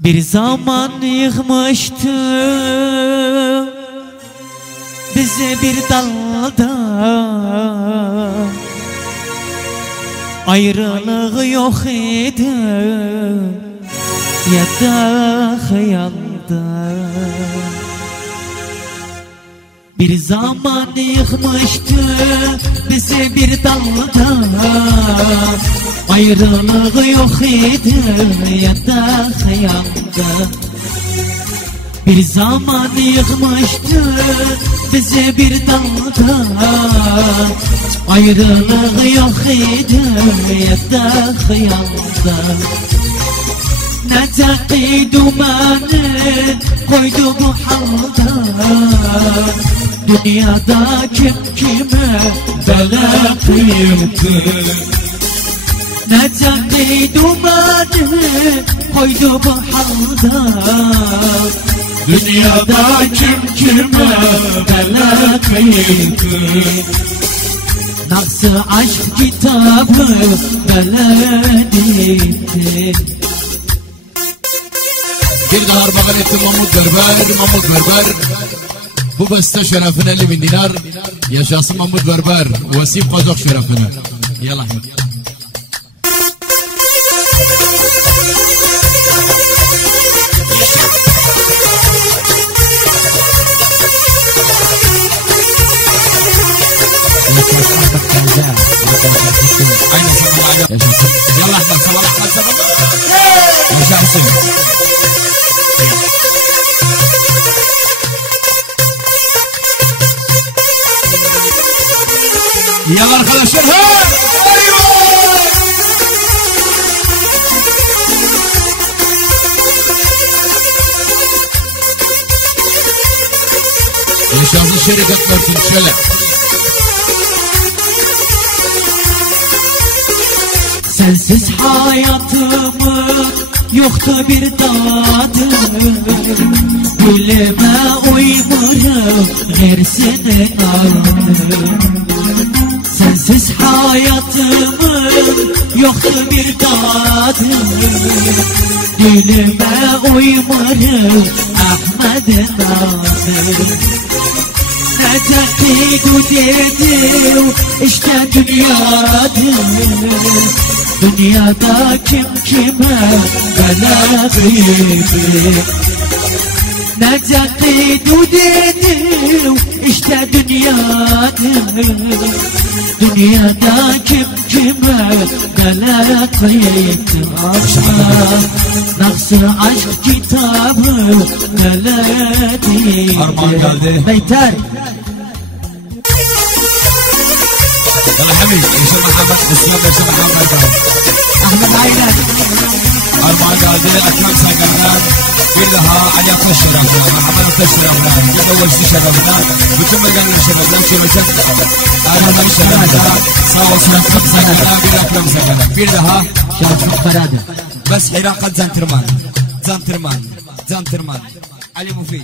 Bir zaman yıkmıştı bizi bir dalda, ayrılığı yok idi ya da hayalda. Bir zaman yıkmıştı bizi bir dalda, ayrılığı yok idi ya da hayalda. Bir zaman yıkmıştı bizi bir dalda, ayrılığı yok idi ya da hayalda. Necati dumanı koydu bu halda, dünyada kim kime bela kıydı. Necati dumanı koydu bu halda, dünyada kim kime bela kıydı. Nasıl aşk kitabı beleditti. Bir daha armağan ettim Mahmut Berber. Bu beste şerefine 50.000 dinar. Yaşasın Mahmut Berber. Vasip Kazak şerefine. Yallah. Aynen sana. Yaşasın. Yallah lan sabah. Yaşasın. Ya arkadaşlar, yaşasın şirket Mertin şöyle. Sensiz hayatımın yoktu bir tadı, dilime uymurum gerisini aldım. Sensiz hayatımın yoktu bir tadı, dilime uymurum Ahmet'in adı. Necati dedim işte dünyada kim kime bela kıydı. Necati dedim işte dünyada kim kime bela kıydı. Nasıl aşk kitabı beleditti. Armağan geldi. Beyter. Yallah Hamid, inşallah Ahmet Aynen. Armağan geldi. Ekrem Sakar'dan. Bir daha Ali Aktaş şerefine, Muhammed Aktaş şerefine, bir de Vecdi şerefine, bütün bölgelerin şerefine, çevirsen Erhan'ın şerefine, sağ olsun Ekrem Sakar'dan, bir Ekrem Sakar'dan. Bir daha Şerefin Karadı. Bes Hirakat Zantırman. Ali Mufid.